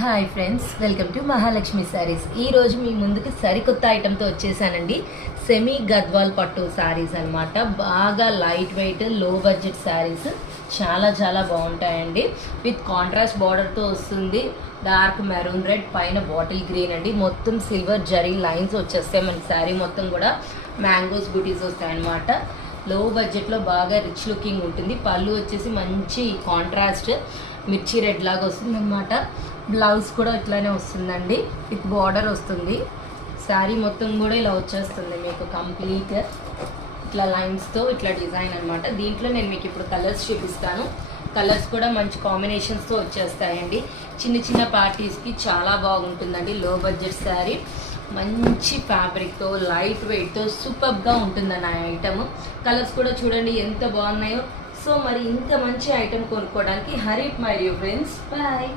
Hi friends, welcome to Mahalakshmi saris. ఈరోజు మీ ముందుకు సరికొత్త ఐటెంతో వచ్చేసానండి. సెమీ గద్వాల్ పట్టు శారీస్ అనమాట. బాగా లైట్ వెయిట్ లో బడ్జెట్ శారీస్ చాలా చాలా బాగుంటాయండి. విత్ కాంట్రాస్ట్ బార్డర్తో వస్తుంది. డార్క్ మెరూన్ రెడ్, పైన బాటిల్ గ్రీన్ అండి. మొత్తం సిల్వర్ జరీ లైన్స్ వచ్చేస్తాయి. మన శారీ మొత్తం కూడా మ్యాంగోస్ బూటీస్ వస్తాయన్నమాట. లో బడ్జెట్లో బాగా రిచ్ లుకింగ్ ఉంటుంది. పళ్ళు వచ్చేసి మంచి కాంట్రాస్ట్ మిర్చి రెడ్ లాగా వస్తుంది అనమాట. బ్లౌజ్ కూడా ఇట్లానే వస్తుందండి, విత్ బార్డర్ వస్తుంది. శారీ మొత్తం కూడా ఇలా వచ్చేస్తుంది మీకు కంప్లీట్ ఇట్లా లైన్స్తో ఇట్లా డిజైన్ అనమాట. దీంట్లో నేను మీకు ఇప్పుడు కలర్స్ చూపిస్తాను. కలర్స్ కూడా మంచి కాంబినేషన్స్తో వచ్చేస్తాయండి. చిన్న చిన్న పార్టీస్కి చాలా బాగుంటుందండి. లో బడ్జెట్ శారీ మంచి ఫ్యాబ్రిక్తో లైట్ వెయిట్తో సూపర్గా ఉంటుందని ఆ ఐటమ్. కలర్స్ కూడా చూడండి ఎంత బాగున్నాయో. సో మరి ఇంత మంచి ఐటమ్ కొనుక్కోవడానికి హరీ మై డియర్ ఫ్రెండ్స్, బాయ్.